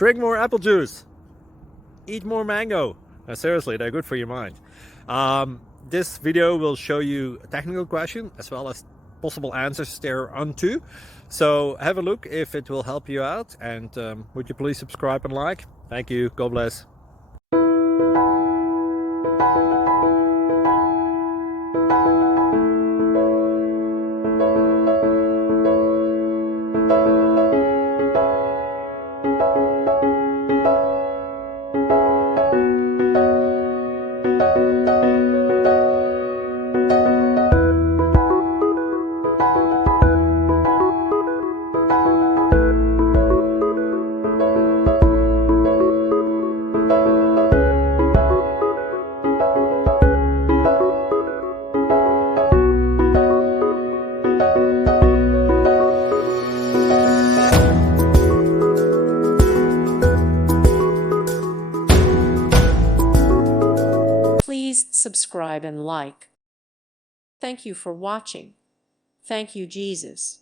Drink more apple juice. Eat more mango. Seriously, they're good for your mind. This video will show you a technical question as well as possible answers thereunto. So have a look if it will help you out, and would you please subscribe and like? Thank you. God bless. Please subscribe and like. Thank you for watching. Thank you, Jesus.